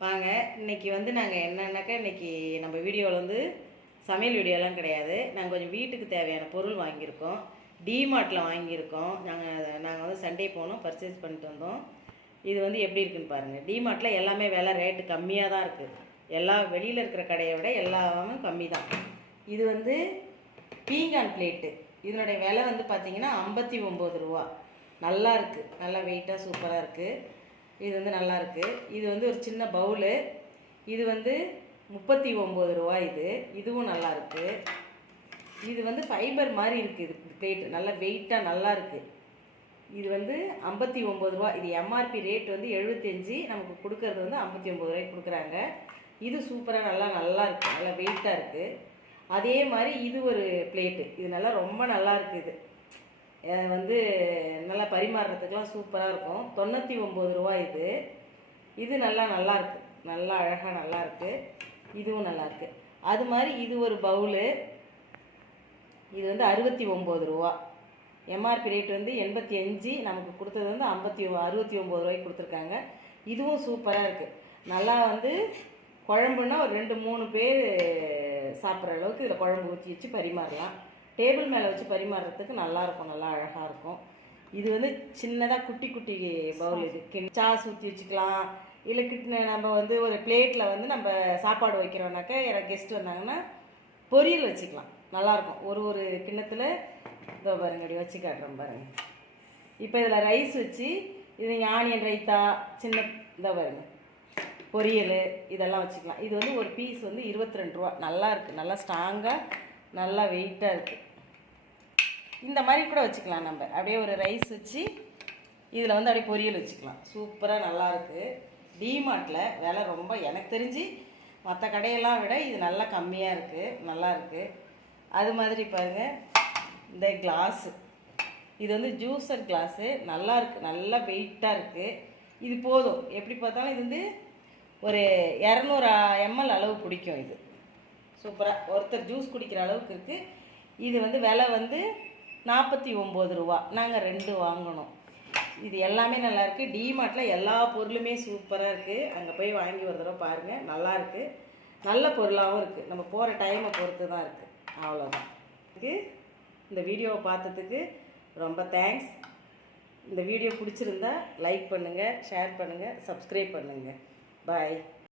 வாங்க இன்னைக்கு வந்து நாங்கள் என்னென்னாக்கா இன்னைக்கு நம்ம வீடியோவில் வந்து சமையல் வீடியோலாம் கிடையாது. நாங்கள் கொஞ்சம் வீட்டுக்கு தேவையான பொருள் வாங்கியிருக்கோம். டிமார்ட்டில் வாங்கியிருக்கோம். நாங்கள் நாங்கள் வந்து சண்டே போனோம் பர்ச்சேஸ் பண்ணிட்டு வந்தோம். இது வந்து எப்படி இருக்குன்னு பாருங்கள் டிமார்ட்டில் எல்லாமே விலை ரேட்டு கம்மியாக தான் இருக்குது எல்லா வெளியில் இருக்கிற கடையை விட எல்லாமே கம்மி தான். இது வந்து பீங்கான் பிளேட்டு இதனுடைய விலை வந்து பார்த்திங்கன்னா ஐம்பத்தி ஒம்பது ரூபா. நல்லா இருக்குது நல்லா வெயிட்டாக சூப்பராக இருக்குது இது வந்து நல்லா இருக்குது இது வந்து ஒரு சின்ன பவுலு. இது வந்து முப்பத்தி ஒம்பது ரூபா இது. இதுவும் நல்லா இருக்குது இது வந்து ஃபைபர் மாதிரி இருக்குது இது பிளேட்டு. நல்லா வெயிட்டாக நல்லா இருக்குது இது வந்து ஐம்பத்தி ஒம்பது ரூபா. இது எம்ஆர்பி ரேட் வந்து எழுபத்தஞ்சி நமக்கு கொடுக்கறது வந்து ஐம்பத்தி ஒம்பது ரூபாய்க்கு கொடுக்குறாங்க. இது சூப்பராக நல்லா நல்லா இருக்குது நல்லா வெயிட்டாக இருக்குது அதே மாதிரி இது ஒரு பிளேட்டு. இது நல்லா ரொம்ப நல்லா இருக்குது இது. வந்து நல்லா பரிமாறுறதுக்கெலாம் சூப்பராக இருக்கும். தொண்ணூற்றி ஒம்பது ரூபா இது. இது நல்லா நல்லாயிருக்கு நல்லா அழகாக நல்லாயிருக்கு இதுவும் நல்லாயிருக்கு அது மாதிரி இது ஒரு பவுலு. இது வந்து அறுபத்தி ஒம்பது ரூபா எம்ஆர்பி ரேட் வந்து எண்பத்தி அஞ்சு நமக்கு கொடுத்தது வந்து ஐம்பத்தி அறுபத்தி ஒம்பது ரூபாய்க்கு கொடுத்துருக்காங்க. இதுவும் சூப்பராக இருக்குது நல்லா வந்து குழம்புன்னா ஒரு ரெண்டு மூணு பேர் சாப்பிட்ற அளவுக்கு இதில் குழம்பு ஊற்றி வச்சு பரிமாறலாம். டேபிள் மேலே வச்சு பரிமாறுறதுக்கு நல்லாயிருக்கும் நல்லா அழகாக இருக்கும். இது வந்து சின்னதாக குட்டி குட்டி பவுல் இது. கிண் சாஸ் ஊற்றி வச்சுக்கலாம். இல்லை கிட்ன நம்ம வந்து ஒரு பிளேட்டில் வந்து நம்ம சாப்பாடு வைக்கிறோம்னாக்கா யாராவது கெஸ்ட் வந்தாங்கன்னா பொரியல் வச்சுக்கலாம். நல்லாயிருக்கும் ஒரு ஒரு கிண்ணத்தில் இதோ பாருங்க அப்படி வச்சு காட்டுறோம் பாருங்க. இப்போ இதில் ரைஸ் வச்சு இது நீங்கள் ஆனியன் ரைத்தா சின்ன இதோ பாருங்க. பொரியல் இதெல்லாம் வச்சுக்கலாம். இது வந்து ஒரு பீஸ் வந்து இருபத்தி ரெண்டு ரூபா. நல்லா இருக்குது நல்லா ஸ்ட்ராங்காக நல்லா வெயிட்டாக இருக்குது இந்த மாதிரி கூட வச்சுக்கலாம் நம்ம. அப்படியே ஒரு ரைஸ் வச்சு இதில் வந்து அப்படியே பொரியல் வச்சுக்கலாம். சூப்பராக நல்லாயிருக்கு டிமார்ட்டில் விலை ரொம்ப எனக்கு தெரிஞ்சு மற்ற கடையெல்லாம் விட இது நல்லா கம்மியாக இருக்குது நல்லா இருக்குது அது மாதிரி பாருங்கள் இந்த கிளாஸு இது வந்து ஜூஸர் கிளாஸு நல்லா இருக்குது நல்லா வெயிட்டாக இருக்குது இது போதும். எப்படி பார்த்தாலும் இது வந்து ஒரு இரநூறு எம்எல் அளவு பிடிக்கும் இது. சூப்பராக ஒருத்தர் ஜூஸ் குடிக்கிற அளவுக்கு இருக்குது இது வந்து விலை வந்து நாற்பத்தி ஒம்பது ரூபா. நாங்கள் ரெண்டு வாங்கினோம் இது எல்லாமே நல்லாயிருக்கு டிமார்ட்டில் எல்லா பொருளுமே சூப்பராக இருக்குது அங்கே போய் வாங்கி ஒரு தடவை பாருங்கள் நல்லாயிருக்கு நல்ல பொருளாகவும் இருக்குது நம்ம போகிற டைமை பொறுத்து தான் இருக்குது அவ்வளோதான் இதுக்கு இந்த வீடியோவை பார்த்ததுக்கு ரொம்ப தேங்க்ஸ் இந்த வீடியோ பிடிச்சிருந்தா லைக் பண்ணுங்கள் ஷேர் பண்ணுங்கள் சப்ஸ்கிரைப் பண்ணுங்கள் பாய்